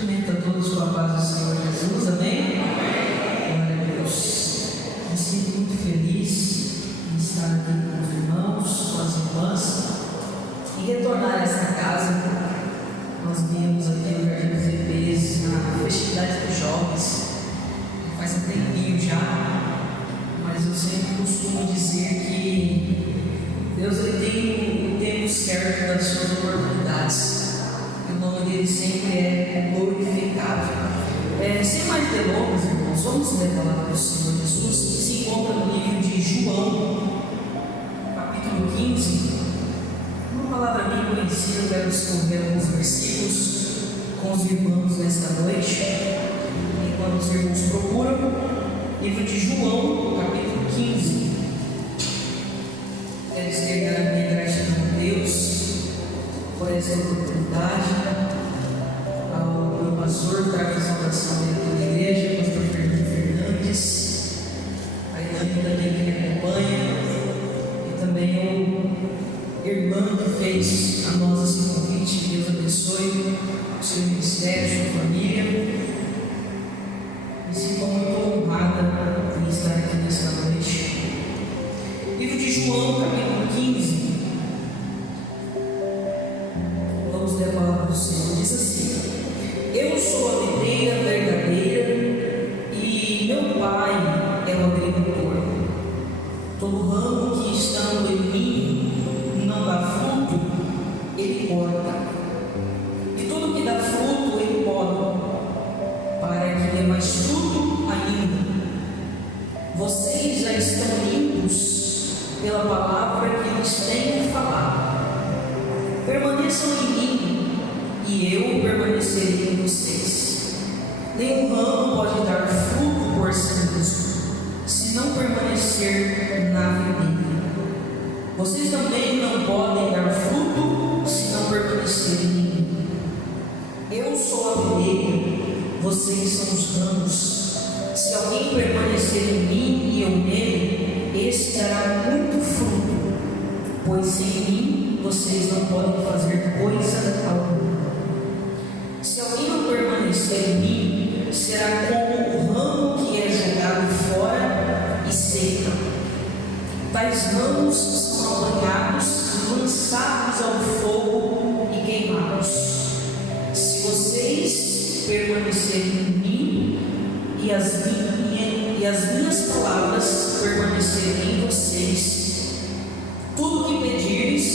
Cumprimento a todos com a paz do Senhor Jesus, amém? Glória a Deus. Me sinto muito feliz em estar aqui com os irmãos, com as irmãs e retornar a esta casa. Nós viemos aqui no Jardim dos EPs na festividade dos jovens, faz um tempinho já, mas eu sempre costumo dizer que Deus ele tem o tempo certo das suas oportunidades. O nome dele sempre é glorificado. Sem mais delongas, irmãos, vamos ler a palavra do Senhor Jesus, que se encontra no livro de João, capítulo 15. Uma palavra bem conhecida, eu quero escolher alguns versículos com os irmãos nesta noite. Enquanto os irmãos procuram, livro de João, capítulo 15. Quero estender a minha gratidão a Deus por essa oportunidade, ao meu pastor, da apresentação dentro da igreja, pastor Fernando Fernandes, a Ilane também que me acompanha, e também o irmão que fez a nós esse convite. Deus abençoe o seu ministério, sua família. Me sinto muito honrada em estar aqui nesta noite. Livro de João, capítulo 15. Vamos ler a palavra do Senhor. Diz assim: Eu sou a videira verdadeira e meu Pai é o agricultor. Todo ramo que estando em mim não dá fruto, ele corta, e tudo que dá fruto ele poda, para que dê mais fruto ainda. Vocês já estão limpos pela palavra que lhes tenho falado. Permaneçam em mim e eu permanecerei em vocês. Nenhum ramo pode dar fruto por si mesmo, se não permanecer na videira. Vocês também não podem dar fruto se não permanecerem em mim. Eu sou a videira, vocês são os ramos. Se alguém permanecer em mim e eu nele, esse dará muito fruto, pois sem mim vocês não podem fazer coisa alguma. Se alguém não permanecer em mim, será como o ramo que é jogado fora e seca. Tais ramos são apanhados, lançados ao fogo e queimados. Se vocês permanecerem em mim e as minhas palavras permanecerem em vocês, tudo o que pedires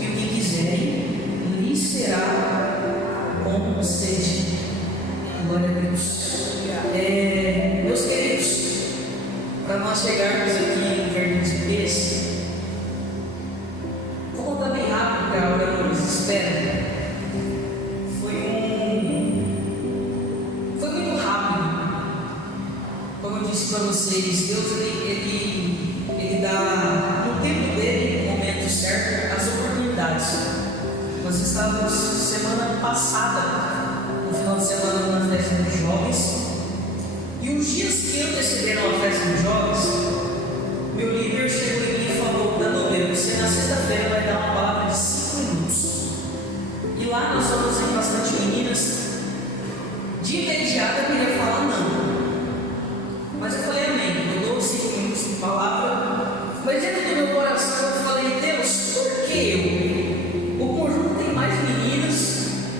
e o que quiserem lhes será concedido. Glória a Deus. Meus queridos, para nós chegarmos aqui no Jardim dos EPs, vou contar bem rápido para a hora que nos espera. Foi muito rápido. Como eu disse para vocês, Deus ele dá no tempo dele, no momento certo, as oportunidades. Nós estávamos semana passada, no final de semana, na festa dos jovens, e os dias que antecederam a festa dos jovens, meu líder chegou em mim e falou: Danilo, você na sexta-feira vai dar uma palavra de 5 minutos. E lá nós vamos ter bastante meninas. De imediato eu queria falar não, mas eu falei amém. Eu dou 5 minutos de palavra, mas dentro do meu coração eu falei: Deus, por que eu? O conjunto tem mais meninas,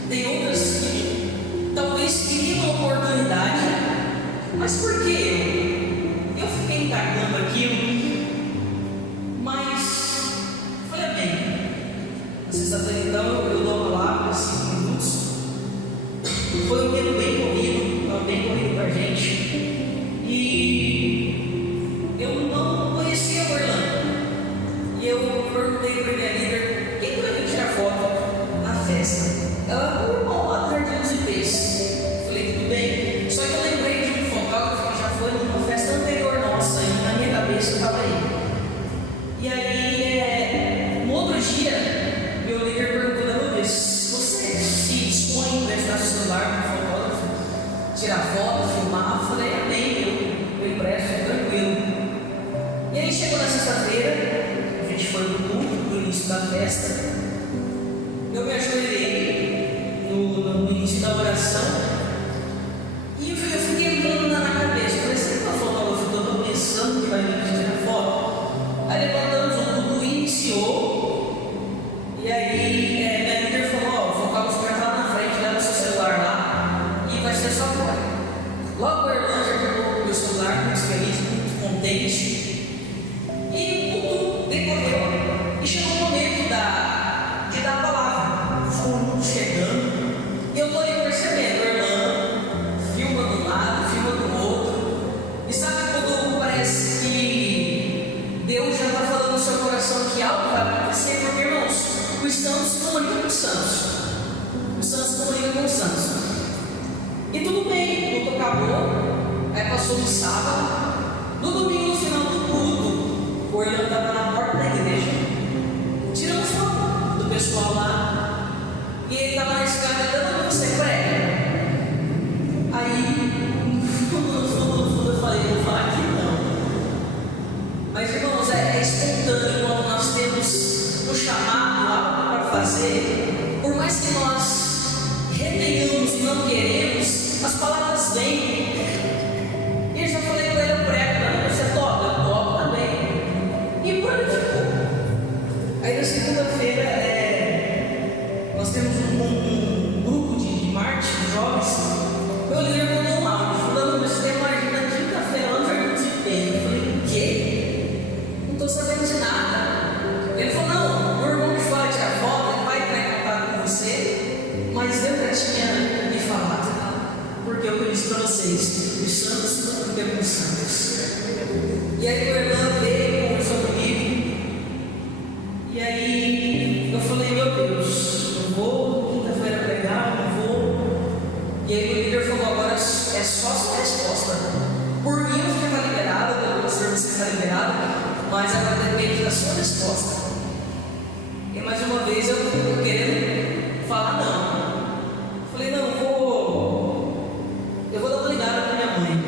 tem outras que talvez queriam uma oportunidade, mas por que eu? Eu fiquei encarnando aquilo, mas falei amém. Na sexta-feira então eu dou a palavra, 5 minutos. Foi um tempo bem corrido para a gente. E eu não conhecia a Orlando. E eu perguntei para a minha líder: quem vai me tirar foto na festa? Ela: o irmão lá do Jardim dos EPs. Falei: tudo bem. Só que eu lembrei de um fotógrafo que já foi numa festa anterior nossa, e na minha cabeça estava ele. E aí, no outro dia, meu líder perguntou: Deus, você se dispõe a emprestar seu celular para o fotógrafo, tirar foto, filmar? Eu falei: amém, eu empresto, tranquilo. E aí chegou na sexta-feira, a gente foi no culto, no início da festa. Eu me ajoelhei no início da oração, e eu fiquei lembrando na cabeça. Eu falei, será que eu estou pensando que vai vir tirar foto? Aí levantamos, o culto iniciou, e aí minha líder falou: ó, vou colocar os caras lá na frente, leva o seu celular lá, e vai ser só agora. Logo o Erlan já pegou o meu celular, muito feliz, muito contente. E o culto decorreu, e chegou o momento de dar a palavra. Foi um mundo chegando, e eu estou ali percebendo, o Erlan filma do lado, filma do outro, e sabe quando parece que Deus já está falando no seu coração que algo vai acontecer? Porque, irmãos, os santos se comunicam com os santos, os santos se comunicam com os santos. E tudo bem, o culto acabou, aí passou um sábado, no domingo, no final do culto, o Erlan estava na porta da igreja, tirando foto do pessoal lá, e ele estava na escada dando você prega. Aí, no fundo, eu falei: vou falar aqui não. Mas, irmãos, é espontâneo quando nós temos um chamado, algo para fazer, por mais que nós retenhamos e não queremos, as palavras vêm. E eu já falei para ele: eu prego, você toca? Eu toco também. E por aí ficou. Aí na segunda-feira, nós temos um grupo de marketing de jovens. Meu líder mandou um áudio falando: você imagina na quinta-feira lá no Jardim de Pedro. Eu falei: o quê? Não estou sabendo de nada. Ele falou: não, o irmão de fora tira foto, ele vai entrar em contato com você, mas eu já tinha me falado, porque eu disse para vocês: os santos se comunicam com os santos. E aí o Erlan veio, conversou comigo, e aí eu falei: meu Deus, eu vou quinta-feira pregar, não vou. E aí o líder falou: agora é só a sua resposta. Por mim você está liberado, pelo pastor você está liberado, mas agora depende da sua resposta. E mais uma vez eu querendo falar não. Falei: não, eu vou dar uma ligada para minha mãe.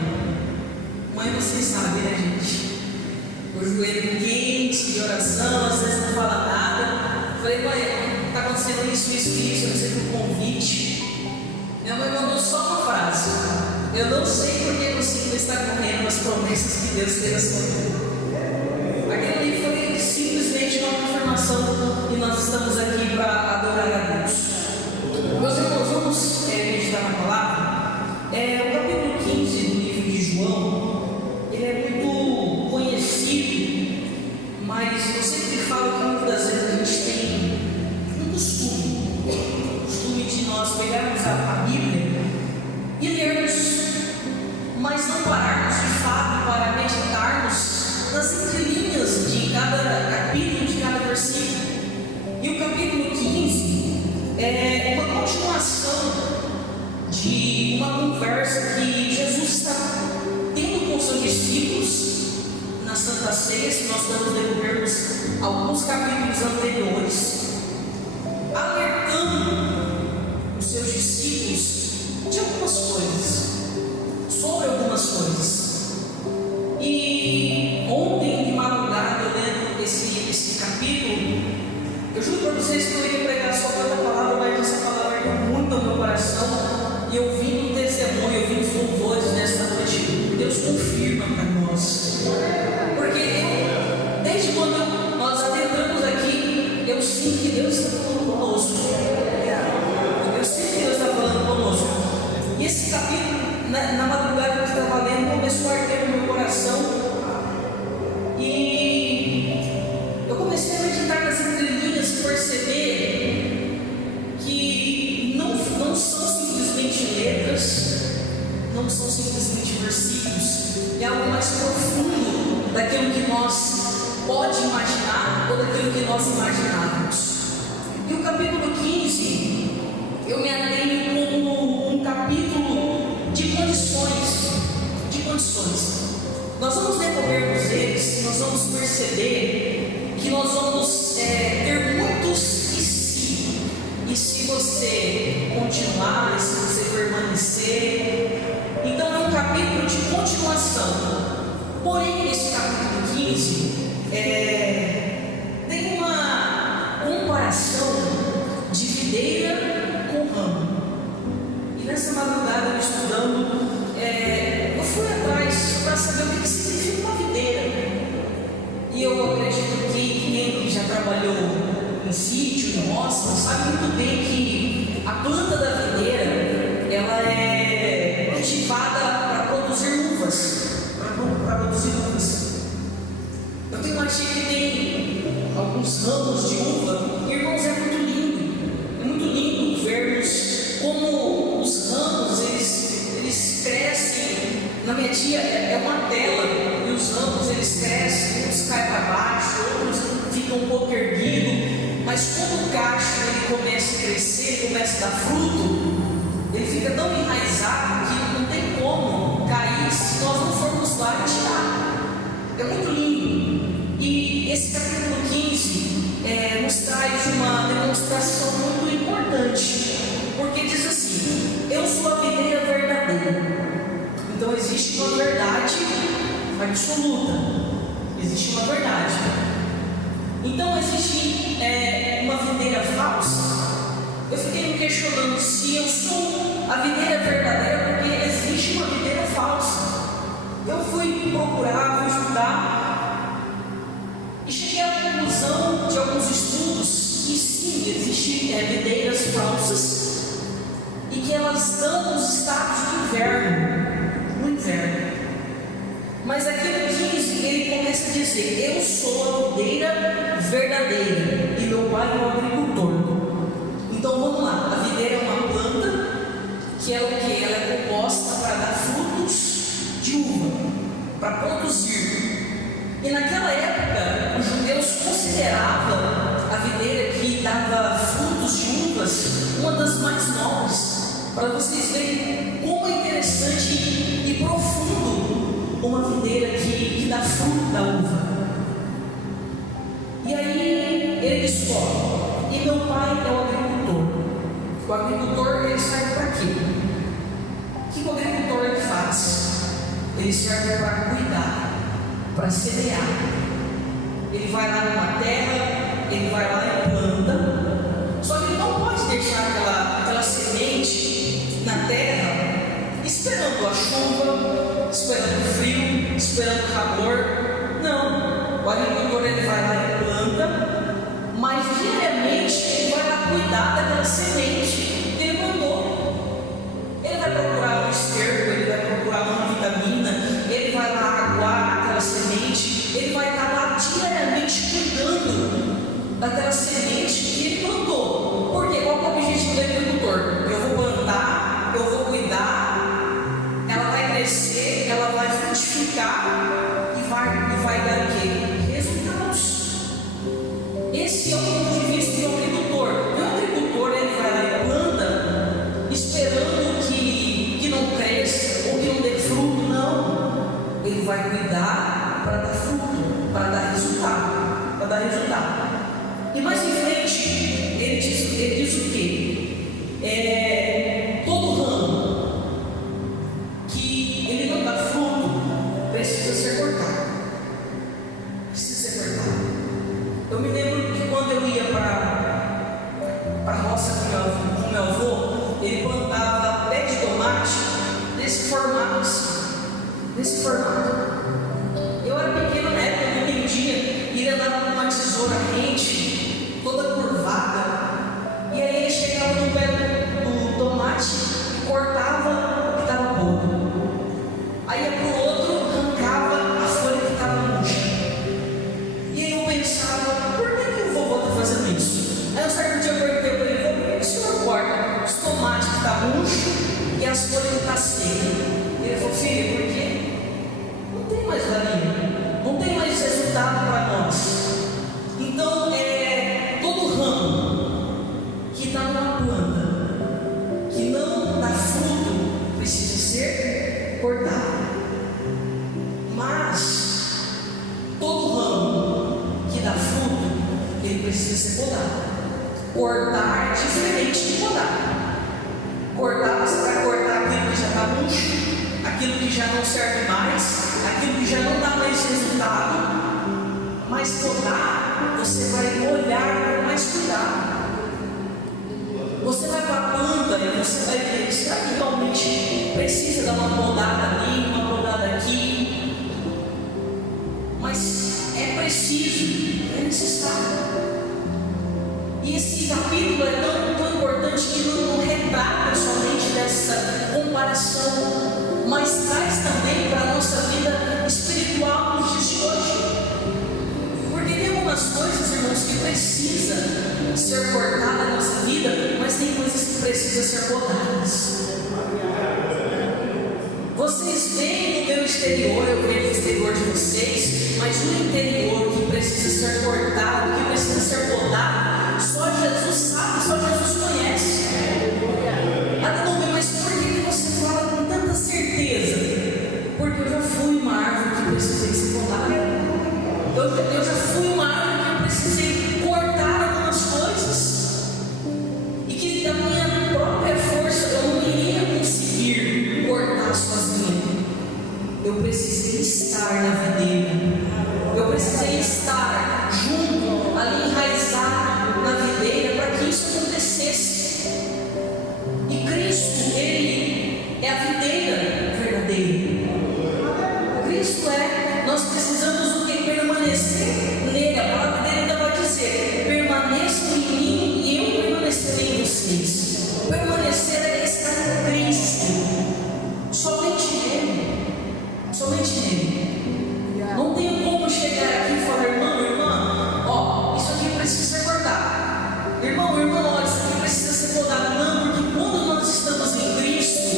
Mãe, vocês sabem, né, gente? O joelho quente de oração, às vezes não fala nada. Falei: mãe, está acontecendo isso, eu recebi um convite. Minha mãe mandou só uma frase: eu não sei porque você ainda está correndo as promessas que Deus tem na sua vida. Aquilo ali foi simplesmente uma confirmação e nós estamos aqui para adorar a Deus. Meus irmãos, vamos meditar na palavra. O capítulo 15 do livro de João, ele é muito conhecido, mas eu sempre falo que muitas das vezes a gente tem um costume de nós pegarmos a Bíblia e lermos, mas não pararmos de fato para meditarmos nas entrelinhas de cada capítulo, de cada versículo. E o capítulo 15 é uma continuação de uma conversa que Jesus está tendo com seus discípulos na Santa Ceia. Se nós vamos decorrermos alguns capítulos anteriores, alertando os seus discípulos de algumas coisas, sobre algumas coisas. E ontem de madrugada, eu lendo esse capítulo, eu juro para vocês que eu ia pregar só outra palavra, mas essa palavra veio muito ao meu coração. E eu vi um testemunho, eu vi os louvores nesta noite. Deus confirma para nós. Porque desde quando nós adentramos aqui, eu sinto que Deus está falando conosco. Eu sinto que Deus está falando conosco. E esse capítulo, na madrugada que eu estava lendo, começou a arder no meu coração. E eu comecei a meditar nas entrelinhas e perceber que não são simplesmente letras, não são simplesmente versículos, é algo mais profundo daquilo que nós pode imaginar ou daquilo que nós imaginávamos. E o capítulo 15, eu me atenho como um capítulo de condições. Nós vamos decorrermos eles, nós vamos perceber que nós vamos ter muitos e se você continuar, e se você permanecer. Então é um capítulo de continuação. Porém, nesse capítulo 15 tem uma comparação de videira com ramo. sabe muito bem que a planta da videira, ela é cultivada para produzir uvas, para produzir uvas. Eu tenho uma tia que tem alguns ramos de uva, e irmãos, é muito lindo vermos como os ramos, eles crescem. Na minha tia é uma tela, e os ramos eles crescem, uns caem para baixo, outros ficam um pouco erguidos, mas quando o cacho ele começa a crescer, começa a dar fruto, ele fica tão enraizado que não tem como cair se nós não formos lá e tirar. É muito lindo. E esse capítulo 15 nos traz uma demonstração muito importante, porque diz assim: eu sou a videira verdadeira. Então existe uma verdade absoluta, existe uma verdade. Então existe uma videira falsa. Eu fiquei me questionando se eu sou a videira verdadeira, porque existe uma videira falsa. Eu fui procurar, fui estudar e cheguei à conclusão de alguns estudos que sim, existem videiras falsas e que elas dão os estados de inverno. No inverno. Mas aqui no 15 ele começa a dizer: eu sou a videira verdadeira e meu pai é o agricultor. Então vamos lá, a videira é uma planta que é o que? Ela é composta para dar frutos de uva, para produzir. E naquela época os judeus consideravam a videira que dava frutos de uvas uma das mais nobres. Para vocês verem como é interessante e profundo uma videira que dá fruto da uva. E aí ele escolhe: e meu pai é o agricultor. O agricultor ele serve para quê? O que o agricultor ele faz? Ele serve para cuidar, para semear. Ele vai lá numa terra, ele vai lá e planta. Só que ele não pode deixar aquela semente na terra esperando a chuva, esperando o frio, esperando o calor. Não, o agricultor ele vai lá e planta, mas diariamente ele vai lá cuidar daquela semente que ele mandou. Ele vai procurar um esterco, ele vai procurar uma vitamina, ele vai lá aguar aquela semente, ele vai estar lá diariamente cuidando daquela semente que ele plantou. Porque qual é o objetivo do agricultor? Eu vou plantar, eu vou cuidar, ela vai crescer, ela vai frutificar e vai dar o quê? Resultados. Esse é o ponto de vista do agricultor. O agricultor ele vai lá e planta esperando que não cresça ou que não dê fruto. Não, ele vai cuidar para dar fruto, para dar resultado, para dar resultado. E mais em frente ele diz o quê? Todo ramo que ele não dá fruto precisa ser cortado. Precisa ser cortado. Eu me lembro que quando eu ia para a roça com meu avô, ele plantava pé de tomate nesse formato assim, nesse formato. Eu era pequeno na época, não entendia, e ele andava com uma tesoura rente, toda curvada. E aí ele chegava no pé do tomate e cortava o que estava podre. Aí ia para o outro, arrancava a folha que estava murcha. E aí eu pensava: por que o vovô está fazendo isso? Aí um certo dia eu perguntei para ele: por que o senhor corta os tomates que estão murchos e as folhas que estão secas? Ele falou: filho, por quê? Não tem mais valia, não tem mais resultado para nós. Então todo ramo que está numa planta que não dá fruto precisa ser cortado. Mas todo ramo que dá fruto ele precisa ser podado. Cortar é diferente de podar. Cortar, você vai cortar aquilo que já está murcho, aquilo que já não serve mais, aquilo que já não dá mais resultado. Mas podar, você vai olhar com mais cuidado. Você vai para a planta e você vai ver: será que realmente precisa dar uma podada ali, uma podada aqui? Mas é preciso, é necessário. E E esse capítulo é tão importante que não retrata somente dessa comparação, mas traz também para a nossa vida espiritual nos dias de hoje. Porque tem algumas coisas, irmãos, que precisa ser cortada na nossa vida, mas tem coisas que precisam ser podadas. Vocês veem no meu exterior, eu vejo o exterior de vocês, mas no interior que precisa ser cortado, que precisa ser podado, só Jesus sabe, só Jesus conhece. Adão, mas por que você fala com tanta certeza? Porque eu já fui uma árvore que precisei ser podada. Eu já fui uma árvore que eu precisei cortar algumas coisas. E que da minha própria força eu não iria conseguir cortar sozinho. Eu precisei estar na videira. Eu precisei estar junto, ali enraizado na videira, para que isso acontecesse. E Cristo, Ele é a videira verdadeira. Cristo nós precisamos o que? Permanecer nele. A palavra dele ainda vai dizer: permaneçam em mim e eu permanecerei em vocês. Permanecer é estar com Cristo, somente nele, somente nele. Não tem como chegar aqui e falar: irmão, ó, isso aqui precisa ser cortado. Irmão, ó, isso aqui precisa ser podado. Não, porque quando nós estamos em Cristo,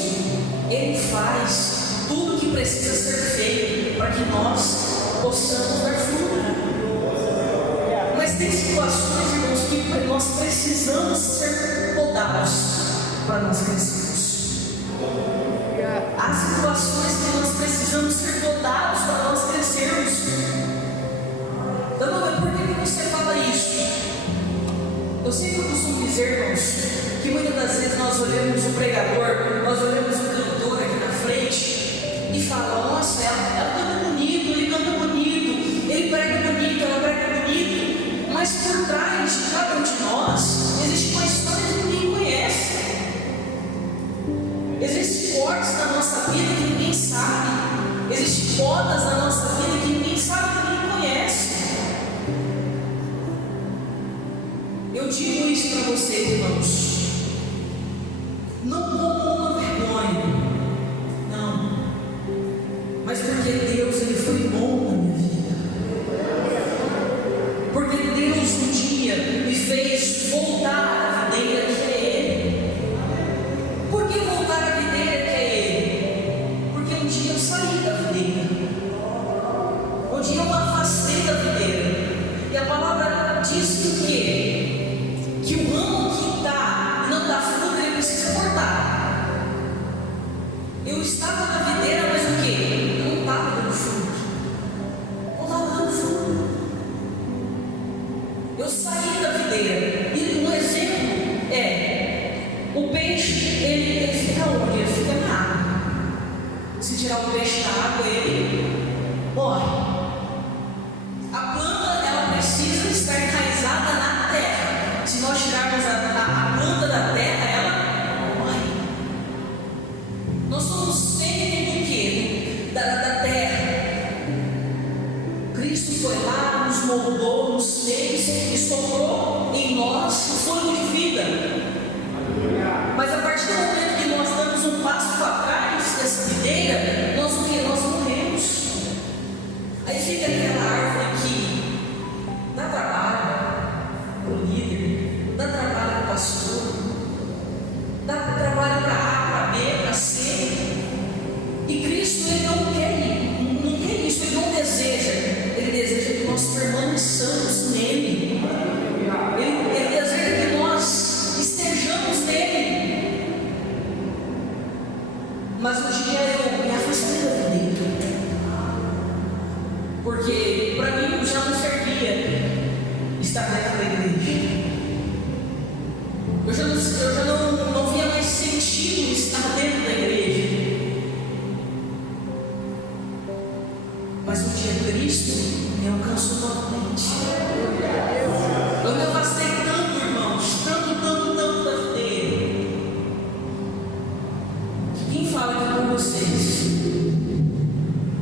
Ele faz tudo o que precisa ser feito para que nós possamos dar fruto. Mas tem situações, irmãos, que nós precisamos ser podados para nós crescermos. Há situações que nós precisamos ser podados para nós crescermos. Então, por que você fala isso? Eu sempre costumo dizer, irmãos, que muitas das vezes nós olhamos o pregador, nós olhamos o cantor aqui na frente e falamos: nossa, ela canta bonito, ele canta bonito, ele prega bonito, ela prega bonito. Mas por trás de cada um de nós existe uma história que ninguém conhece. Existem cortes na nossa vida que ninguém sabe. Existem podas na nossa vida que ninguém sabe, que ninguém conhece. Eu digo isso para vocês, irmãos, não como uma vergonha, não, mas porque Deus, Ele foi bom na minha vida. Porque Deus um dia me fez voltar à videira que é Ele. Por que voltar à videira que é Ele? Porque um dia eu saí da videira, um dia eu me afastei da videira, e a palavra diz que o ramo que não dá fruto, ele precisa cortar. Eu estava na videira, mas o que? Eu não estava dando fruto. Não estava dando fruto. Eu saí da videira. E um exemplo é: o peixe, ele fica onde? Ele fica na água. Se tirar o peixe da água, ele morre. A planta, ela precisa estar enraizada na terra. Se nós tirarmos a planta da terra, ela morre. Nós somos feitos do quê? Da terra. Cristo foi lá, nos moldou, nos fez e soprou em nós o fôlego de vida. Mas a partir do momento que nós damos um passo para trás dessa videira, nós o quê? Nós morremos. Aí fica aquela árvore que dá trabalho para o líder, dá trabalho para o pastor, dá trabalho para A, para B, para C. E Cristo, Ele não quer isso, Ele não deseja. Ele deseja que nós permaneçamos nele. Ele deseja que nós estejamos nele. Mas um dia eu me afastei da videira, porque para mim já não servia estar dentro da igreja. Eu já não via mais sentido estar dentro da igreja. Mas um dia Cristo me alcançou novamente. Eu me afastei tanto, irmãos, tanto da videira. Quem fala aqui com vocês?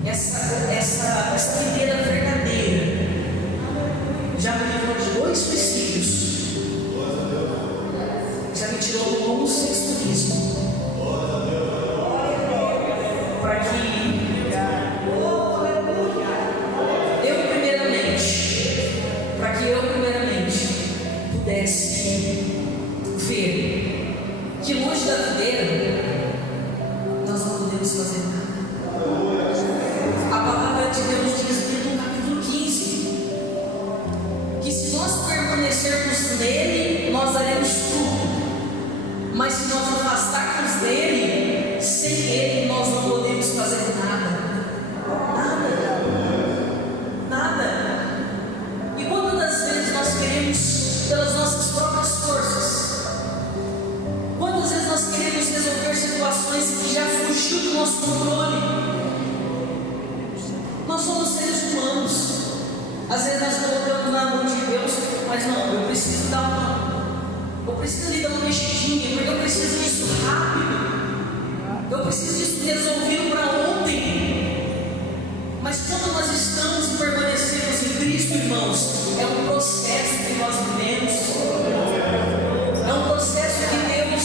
Essa videira verdadeira já me livrou de 2 suicídios. verdadeira, nós não podemos fazer nada. A palavra de Deus diz no capítulo 15 que se nós permanecermos nele, nós daremos tudo, mas se nós afastarmos dele, sem ele nós não podemos fazer nada. E quantas das vezes nós queremos, pelas nossas próprias forças, quantas vezes nós queremos resolver situações que já fugiu do nosso controle? Nós somos seres humanos. Às vezes nós colocamos na mão de Deus, mas não, eu preciso ali dar uma mexidinha, porque eu preciso disso rápido, eu preciso disso resolvido para ontem. Mas quando nós estamos e permanecemos em Cristo, irmãos, é um processo que nós vivemos, é um processo que Deus,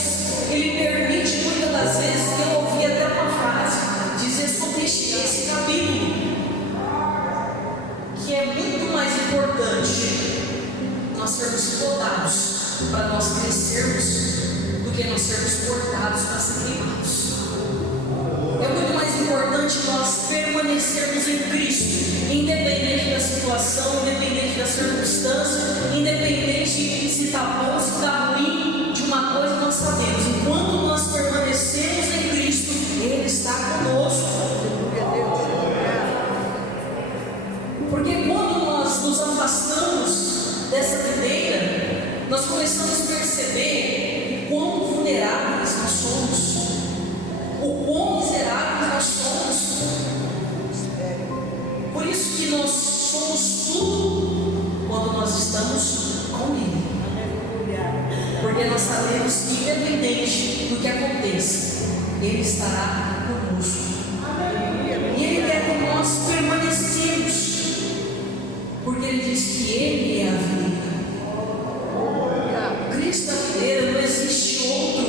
Ele permite muitas das vezes. Eu ouvi até uma frase dizer sobre esse capítulo, que é muito mais importante nós sermos podados para nós crescermos do que nós sermos cortados para ser queimados. É muito mais importante nós permanecermos em Cristo, independente da situação, independente da circunstância, independente se está bom, se está ruim. De uma coisa nós sabemos: enquanto nós permanecemos em Cristo, Ele está conosco. Porque quando nós nos afastamos dessa videira, nós começamos a perceber o quão vulneráveis nós somos, o quão miseráveis nós somos. Por isso que nós somos tudo quando nós estamos com Ele. Porque nós sabemos que, independente do que aconteça, Ele estará conosco. E Ele quer que nós permanecemos, porque Ele diz que Ele é a videira. Cristo é a videira, não existe outro.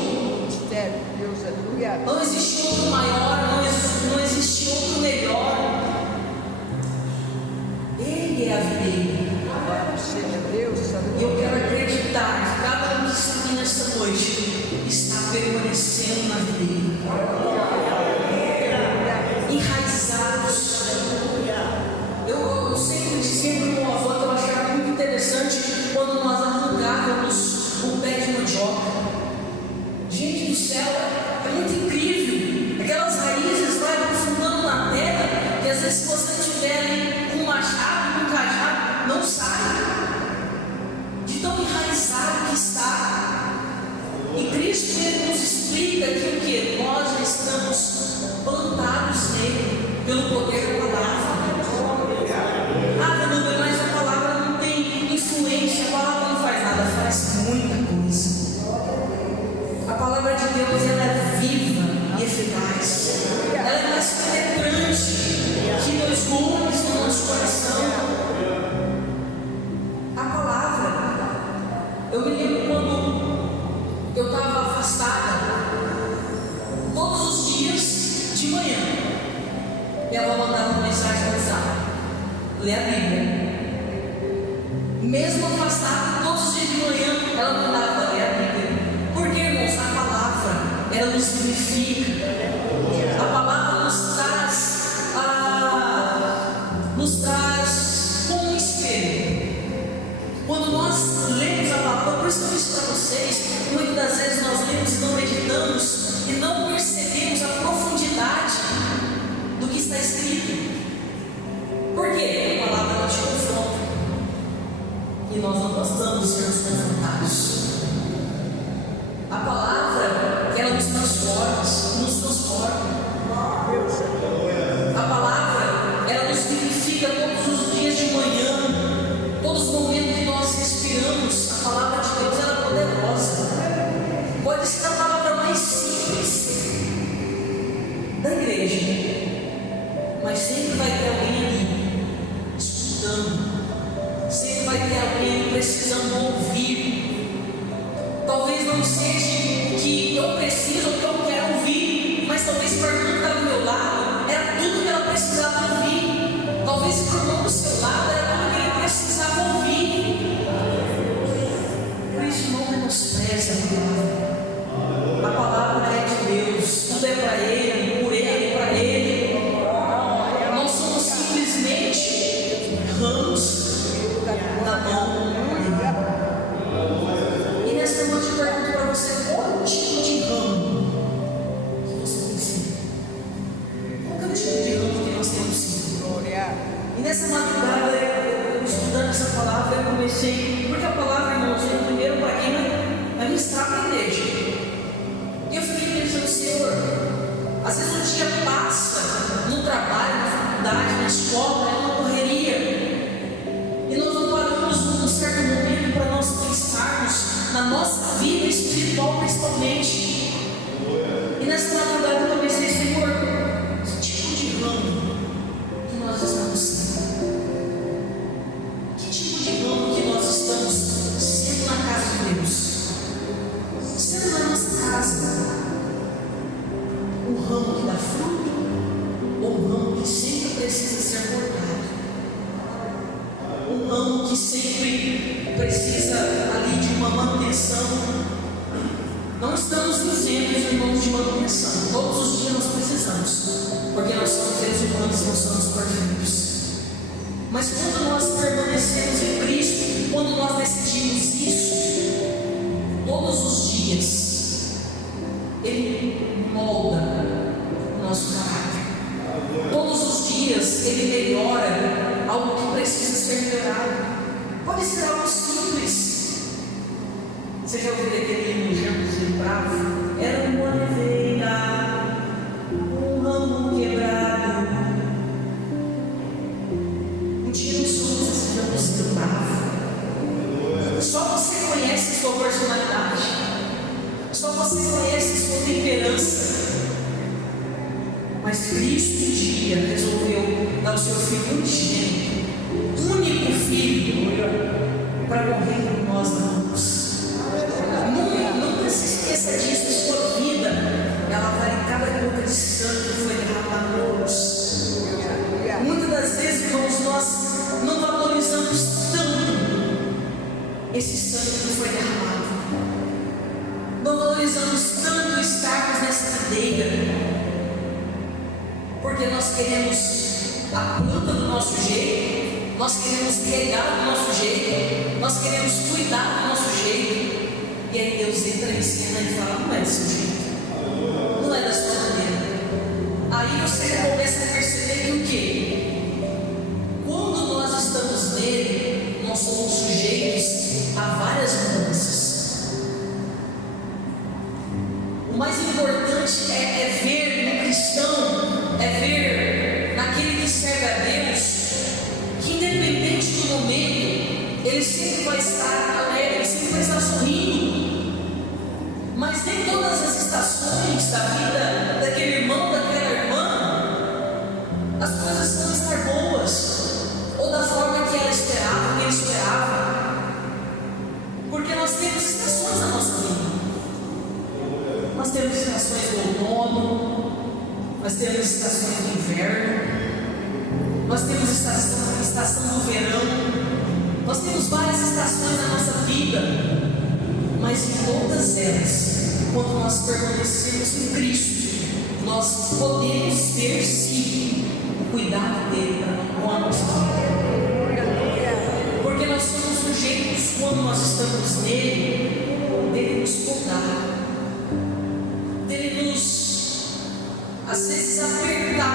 Não existe outro maior, não existe outro melhor. Ele é a videira. E eu quero acreditar que cada um que está aqui nesta noite está permanecendo na videira, enraizados. Eu sempre dizia para o meu avô que eu achava muito interessante quando nós arrancávamos o pé de mandioca. Gente do céu, é muito incrível. Aquelas raízes vai aprofundando na terra, que às vezes se você estiver ali com um machado, com um cajado, não sai. De tão enraizado que está. E Cristo, Ele nos explica que o que? Nós já estamos plantados nele, pelo poder da palavra. Mas a palavra não tem influência, a palavra não faz nada, faz muita coisa. A palavra de Deus, ela é viva e eficaz. Ela é mais penetrante que dois gumes no nosso coração. A palavra, eu me lembro quando eu estava afastada, todos os dias de manhã, minha avó mandava uma mensagem no WhatsApp: lê a Bíblia. Mesmo afastada, todos os dias de manhã, ela mandava ler a Bíblia. Porque, irmãos, a palavra, ela nos vivifica. A palavra nos traz como um espelho. Quando nós lemos a palavra, por isso que eu disse para vocês, muitas das vezes nós lemos e não meditamos e não percebemos a profundidade do que está escrito. Por quê? A palavra não te confronta. E nós não gostamos de sermos confrontados. A palavra, ela nos transforma, A palavra, ela nos vivifica todos os dias de manhã, todos os momentos que nós respiramos. A palavra de Deus, ela é poderosa. Pode ser a palavra mais simples da igreja, mas sempre vai ter alguém ali escutando. Sempre vai ter alguém precisando ouvir. Talvez não seja o que eu preciso ou o que eu quero ouvir, mas talvez para a irmã que está do meu lado era tudo que ela precisava ouvir. Talvez para o irmão do seu lado era tudo que ele precisava ouvir. Por isso, não menospreze a palavra. A palavra é de na escola, é uma correria. E nós não paramos num certo momento para nós pensarmos na nossa vida espiritual, principalmente. E nessa madrugada eu comecei, Senhor, que tipo de ramo que nós estamos sendo? Que tipo de ramo que nós estamos sendo na casa de Deus? Sendo na nossa casa, um ramo que dá fruto, ou um ramo que sempre precisa ser cortado, um ramo que sempre precisa ali de uma manutenção. Não estamos dizendo, irmãos, de manutenção. Todos os dias nós precisamos, porque nós somos seres humanos, não somos perfeitos. Mas quando nós permanecemos em Cristo, quando nós decidimos isso, todos os dias Ele molda o nosso caráter. Todos os dias Ele melhora algo que precisa ser melhorado. Pode ser algo simples. Você já ouviu aquele exemplo bravo? Era uma oliveira, um ramo quebrado. Um dia nós somos esse jambuzinho bravo. Só você conhece sua personalidade. Só você conhece sua temperança. Mas Cristo um dia resolveu dar o seu filho unigênito, único filho, para morrer por nós na cruz. Nunca se esqueça disso. Sua vida, ela vale cada gota de sangue que foi derramado na cruz. Muitas das vezes, irmãos, nós não valorizamos tanto esse sangue que foi derramado. Não valorizamos tanto estarmos nessa videira, porque nós queremos a planta do nosso jeito, nós queremos regar do nosso jeito, nós queremos cuidar do nosso jeito. E aí Deus entra em cena e fala: não é desse jeito, não é da sua maneira. Aí você começa a perceber que o quê? Quando nós estamos nele, nós somos sujeitos a várias mudanças. O mais importante é ver no cristão, é ver naquele que serve a Deus, que independente do momento, ele sempre vai estar alegre, ele sempre vai estar sorrindo. Mas nem todas as estações da vida daquele irmão, daquela irmã, as coisas vão estar boas, ou da forma que ela esperava, que ele esperava. Porque nós temos estações na nossa vida. Nós temos estações do outono, nós temos estações do inverno, nós temos estação do verão, nós temos várias estações na nossa vida. Mas em todas elas, quando nós permanecemos em Cristo, nós podemos ter sim o cuidado dele com a nossa vida. Porque nós somos sujeitos, quando nós estamos nele, dele nos podar, dele nos, às vezes, apertar,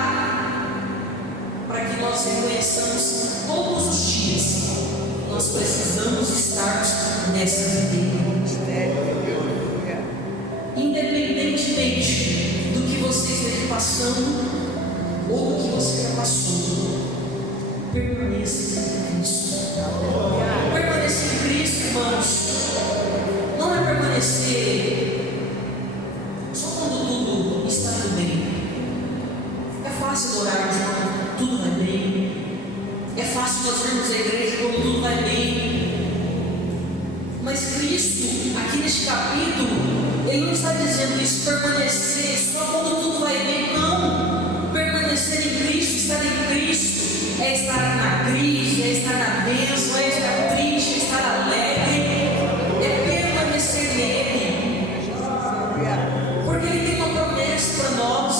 para que nós reconheçamos todos os dias. Nós precisamos estar nessa videira. Independentemente do que você esteja passando ou do que você já passou, permaneça em Cristo. Permanecer em Cristo, irmãos, não é permanecer só quando tudo está indo bem. É fácil orarmos quando tudo vai bem. É fácil nós vermos a igreja quando tudo vai bem. Mas Cristo, aqui neste capítulo, Ele não está dizendo isso, permanecer só quando tudo vai bem. Não. Permanecer em Cristo, estar em Cristo, é estar na crise, é estar na bênção, é estar triste, é estar alegre, é permanecer nele. Porque Ele tem uma promessa para nós.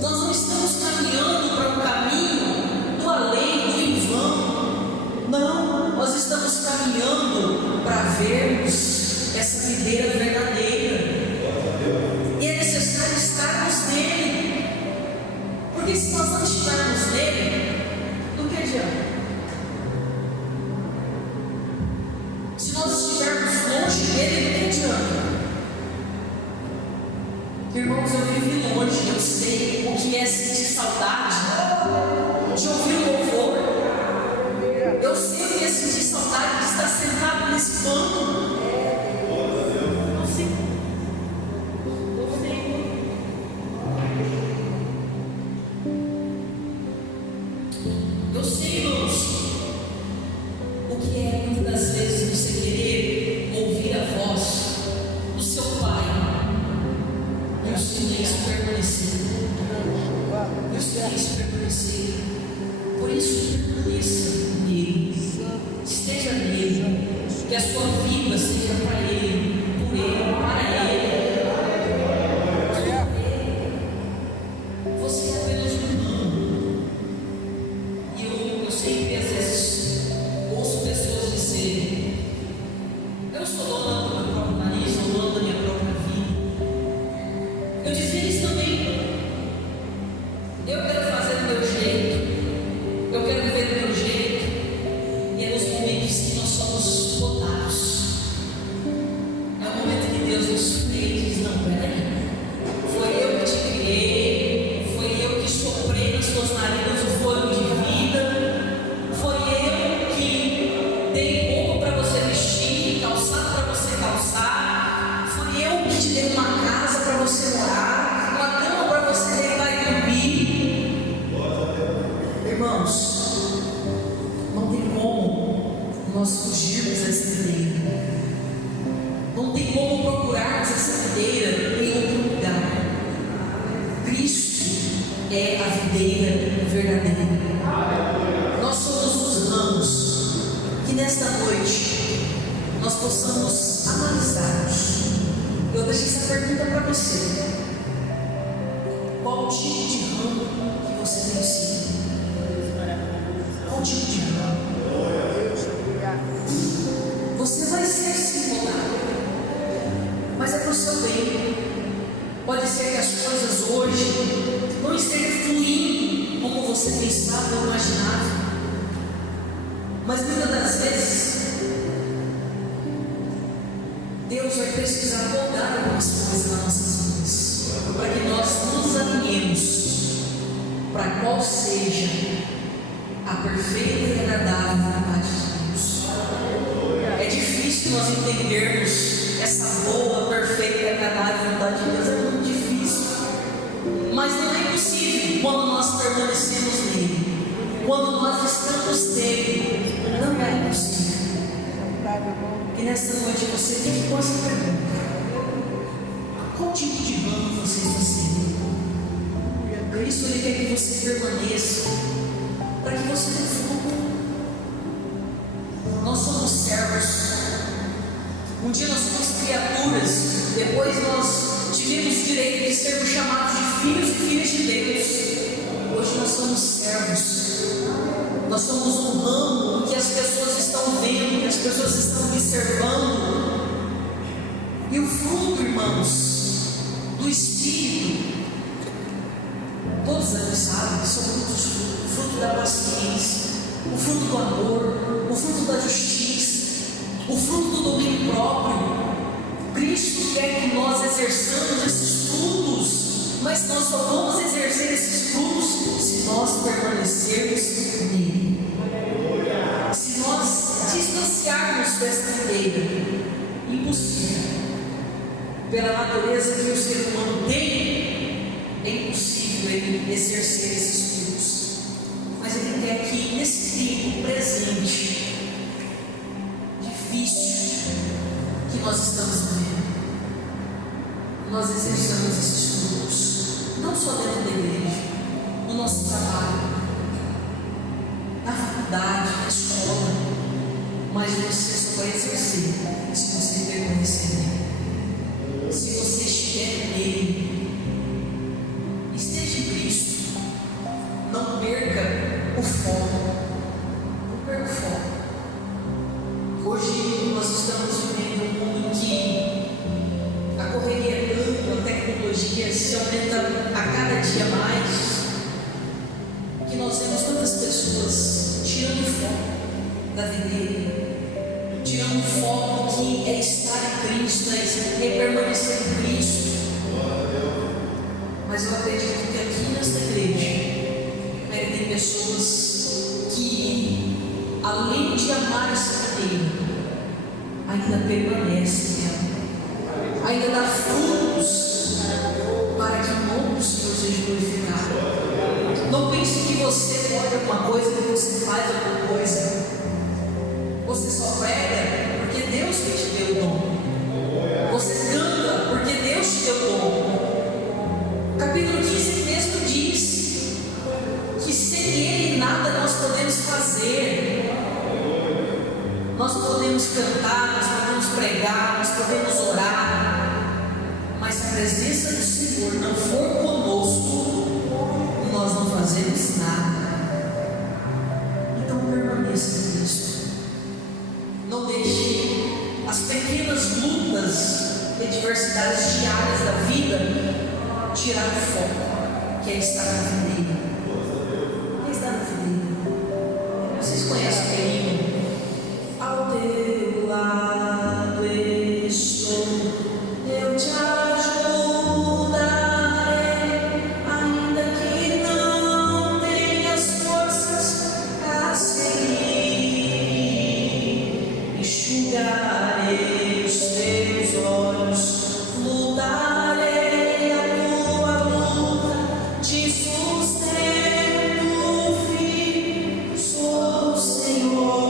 Nós não estamos caminhando para um caminho do além, do em vão. Não, nós estamos caminhando para vermos essa videira verdadeira. E é necessário estarmos nele. Porque se nós não estivermos nele, do que adianta? Se nós estivermos longe dele, do que adianta? Irmãos, eu vivi longe, eu sei o que é sentir saudade. de ouvir o louvor. Eu sei que ia sentir saudade de estar sentado nesse banco. Não sei. Eu sei, irmãos, o que é muitas das vezes você querer ouvir a voz do seu pai e o silêncio permanecer. E o silêncio permanecer. Por isso, permaneça nele, esteja nele, que a sua vida seja para ele, por ele, para ele. Você é apenas um humano. E eu sei que às vezes ouço pessoas dizerem: eu sou dona do meu próprio nariz, sou dona da minha própria vida. Eu dizia isso também. Eu quero fazer do meu jeito, eu quero viver do meu jeito. E é nos momentos que nós somos podados, é o momento que Deus nos fez e diz: não, peraí, foi eu que te criei, foi eu que soprei nas tuas narinas o fôlego de vida, foi eu que dei roupa para você vestir, calçado para você calçar, fui eu que te dei uma casa para você morar, uma cama para você deitar e dormir. Irmãos, não tem como nós fugirmos dessa videira. Não tem como procurarmos essa videira em outro lugar. Cristo é a videira verdadeira. Nós somos os ramos. Que nesta noite nós possamos analisarmos. Eu deixo essa pergunta para você: qual tipo de ramo que você tem sido? Qual tipo de ramo? Você vai ser sim podado, mas é para o seu bem. Pode ser que as coisas hoje não estejam fluindo como você pensava ou imaginava, mas muitas das vezes Deus vai precisar podar algumas coisas nas nossas vidas, para que nós nos alinhemos para qual seja a perfeita e agradável vontade de Deus. É difícil nós entendermos essa boa, perfeita e agradável vontade de Deus, é muito difícil, mas não é impossível quando nós permanecemos nele, quando nós estamos nele, não é impossível. E nesta noite você fique com essa pergunta: qual tipo de ramo você está sendo? Cristo ele quer que você permaneça, para que você dê fruto. Nós somos servos. Um dia nós somos criaturas, depois nós tivemos o direito de sermos chamados de filhos e filhas de Deus. Hoje nós somos servos. Nós somos um ramo que as pessoas estão vendo, que as pessoas estão observando. E o fruto, irmãos, do Espírito, todos aqui sabem que são muitos frutos: o fruto da paciência, o fruto do amor, o fruto da justiça, o fruto do domínio próprio. Cristo quer que nós exerçamos esses frutos, mas nós só vamos exercer esses frutos se nós permanecermos nele. Se nós distanciarmos desta videira, impossível. Pela natureza que o ser humano tem, é impossível ele exercer esses frutos. Mas ele quer que nesse tempo presente, difícil, que nós estamos vivendo, nós exerçamos esses frutos, não só dentro da igreja, no nosso trabalho, na faculdade, na escola, mas você só vai exercer se você permanecer nele. Se você estiver nele, esteja em Cristo, não perca o foco, não perca o foco. Hoje nós estamos vivendo um mundo que a correria é tanto, a tecnologia se aumenta a cada dia mais, que nós vemos tantas pessoas tirando o foco da videira, tirando o foco que é estar em Cristo, é permanecer em Cristo. Mas eu acredito que aqui nesta igreja tem pessoas que, além de amar essa videira, ainda permanecem nela, ainda dá frutos para que o nome do Senhor seja glorificado. Não pense que você pode alguma coisa, que você faz alguma coisa. Você só prega porque Deus que te deu o dom. Você canta porque Deus te deu o dom. O capítulo 15 mesmo diz que sem Ele nada nós podemos fazer. Nós podemos cantar, nós podemos pregar, nós podemos orar, mas se a presença do Senhor não for conosco, nós não fazemos nada. Então permaneça em Cristo. Não deixe as pequenas lutas e adversidades diárias da vida tirar o foco, que é estar na videira. Que é estar na videira. Vocês conhecem o hino? Ao teu lado estou, eu te ajudarei, ainda que não tenhas forças a seguir. Enxugarei os teus olhos, lutarei a tua luta, te sustento firme, sou o Senhor.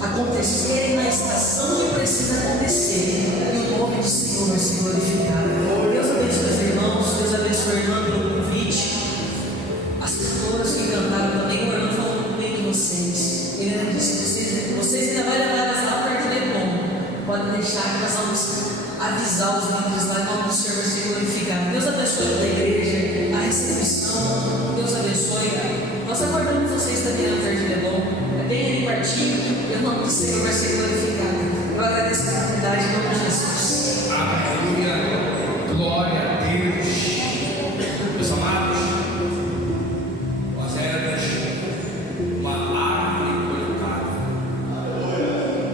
Acontecerem na estação que precisa acontecer, e o nome do Senhor vai ser glorificado. Deus abençoe os irmãos, Deus abençoe o Hernando pelo convite, as cantoras que cantaram também. O Hernando falou muito bem de vocês. Ele ainda disse que vocês ainda vão levar elas lá perto de Leblon. Podem deixar que nós vamos avisar os líderes lá, e o nome do Senhor vai ser glorificado. Deus abençoe toda a igreja, a recepção. Deus abençoe. Nós aguardamos vocês também na perto de Leblon. Bem ali partido, e o nome do Senhor vai ser glorificado. Eu agradeço a oportunidade em nome de Jesus. Aleluia, glória a Deus. Meus amados, nós éramos uma árvore cortada,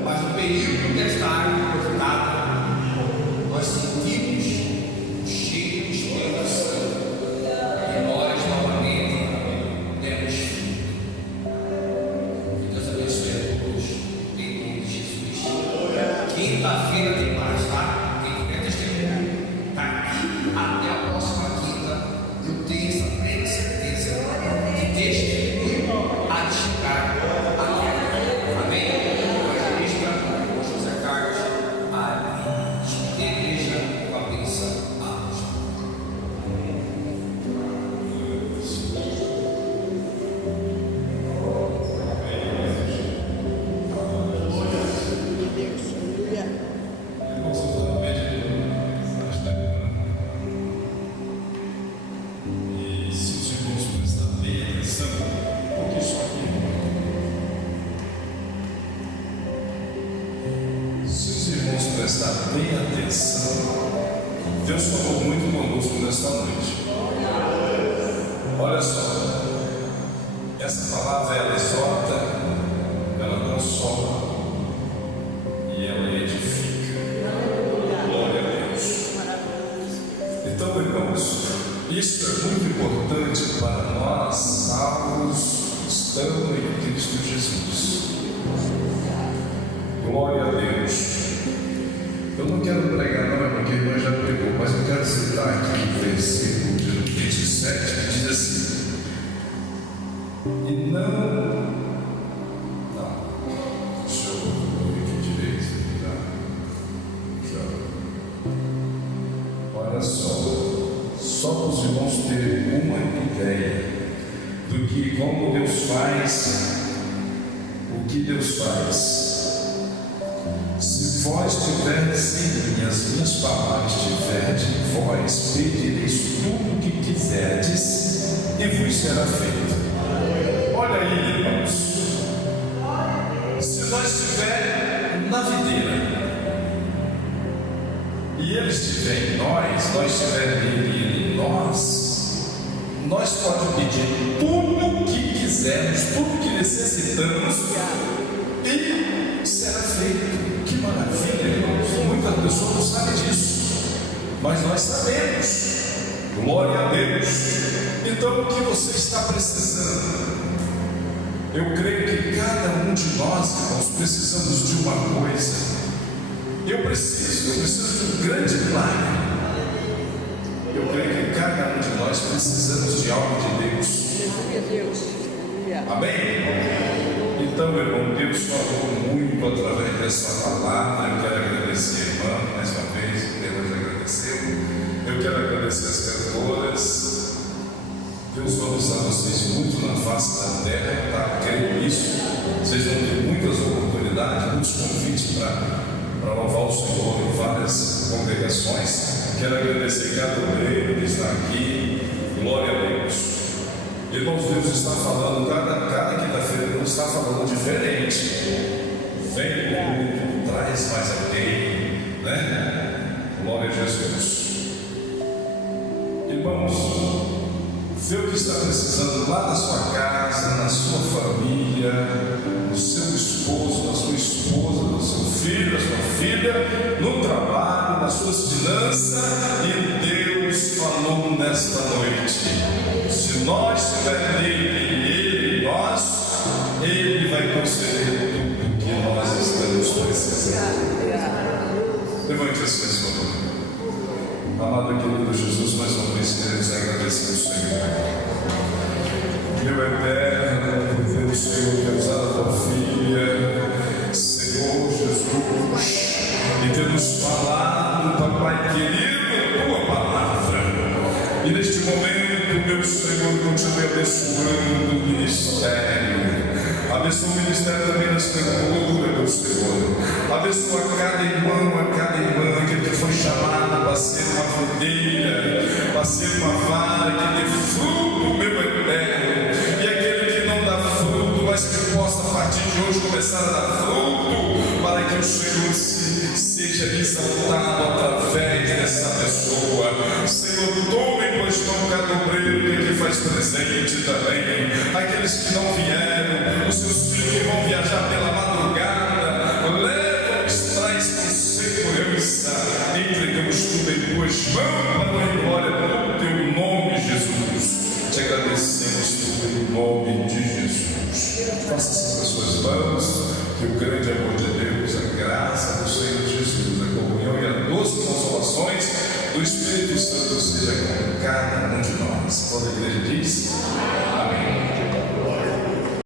mas no período desta árvore cortada, nós sentimos o cheiro do Espírito Santo, e nós novamente demos fruto. Quinta-feira tem mais, tá? Quem tiver testemunho, daqui até a próxima quinta, eu tenho essa plena certeza de testemunho a de chegar aqui. Amém? Evangelista, José Carlos, a igreja com a bênção apostólica. Prestar bem atenção, Deus falou muito conosco nesta noite. Olha só, essa palavra ela exorta, ela consola e ela edifica. Glória a Deus. Então, irmãos, isso é muito importante para nós, salvos, estando em Cristo Jesus. Glória a Deus. Eu não quero pregar, não, porque a irmã já pregou, mas eu quero citar aqui o versículo de 27, que diz assim: e não. Deixa eu ver aqui direito. Olha Olha só para os irmãos terem uma ideia do que, como Deus faz, o que Deus faz. Se vós tiverdes em mim, as minhas palavras tiverdes em vós, pedireis tudo o que quiserdes e vos será feito. Olha aí, irmãos, se nós estivermos na videira e Ele estiver em nós estivermos nele em nós podemos pedir tudo o que quisermos, tudo o que necessitamos e será feito. Que maravilha, irmãos! Muitas pessoas não sabem disso, mas nós sabemos. Glória a Deus. Então, o que você está precisando? Eu creio que cada um de nós, irmãos, precisamos de uma coisa. Eu preciso de um grande milagre. Eu creio que cada um de nós precisamos de algo de Deus. Amém? Então, irmão, Deus falou muito através dessa palavra. Eu quero agradecer a irmã mais uma vez. Deus agradeceu. Eu quero agradecer as cantoras. Deus vai usar vocês muito na face da terra, tá? Creio nisso. Vocês vão ter muitas oportunidades, muitos convites para louvar o Senhor em várias congregações. Quero agradecer cada obreiro que está aqui. Glória a Deus. Irmãos, Deus está falando, cada quinta-feira Deus está falando diferente. Vem no culto, traz mais alguém, né? Glória a Jesus. Irmãos, vê o que está precisando lá na sua casa, na sua família, no seu esposo, na sua esposa, no seu filho, na sua filha, no trabalho, nas suas finanças, e Deus falou nesta noite. Se nós estivermos nele e ele em nós, ele vai conceder tudo o que nós estamos precisando. Levante as pessoas. Amado querido Jesus, mais uma vez queremos agradecer ao Senhor. Meu eterno, por ver o Senhor ter usado a tua filha, Senhor Jesus, e ter nos falado, Papai querido, a tua palavra. E neste momento, meu Senhor, continue abençoando o ministério. Abençoa o ministério também das cantoras, meu Senhor. Abençoa cada irmã que foi chamado para ser uma videira, para ser uma vara que dê fruto, meu eterno. E aquele que não dá fruto, mas que possa a partir de hoje começar a dar fruto, para que o Senhor seja exaltado através dessa pessoa. Senhor, tome, pois não cada obreiro que aqui faz presente também. Aqueles que não vieram, os seus filhos que vão viajar